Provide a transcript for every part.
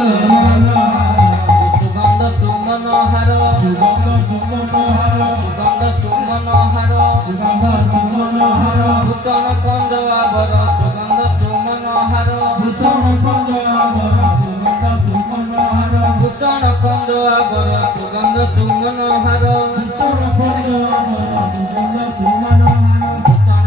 सुगंध सुमनोहर सुगंध सुमनोहर भूषण कंद आवर सुगंध सुमनोहर भूषण कंद आवर सुगंध सुमनोहर भूषण कंद आवर सुगंध सुमनोहर भूषण कंद आवर सुगंध सुमनोहर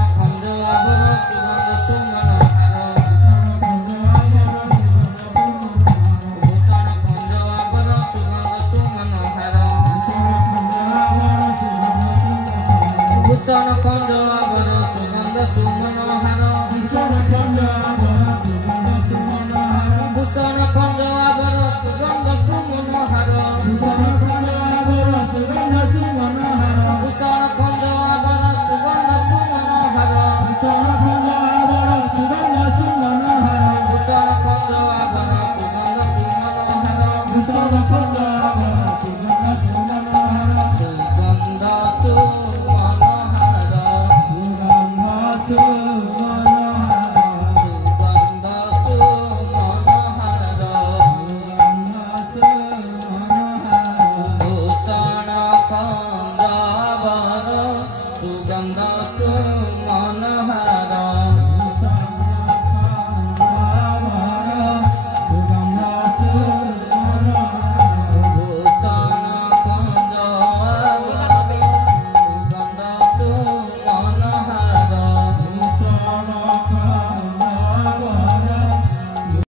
भूषण कंद आवर सुगंध सुमनोहर भूषण कंद आवर सुगंध सुमनोहर भूषण कंद आवर सुगंध सुमनोहर भूषण कंद आवर सुगंध सुमनोहर भूषण कंद आवर सुगंध सुमनोहर सुगंध सुगंध सुमनोहर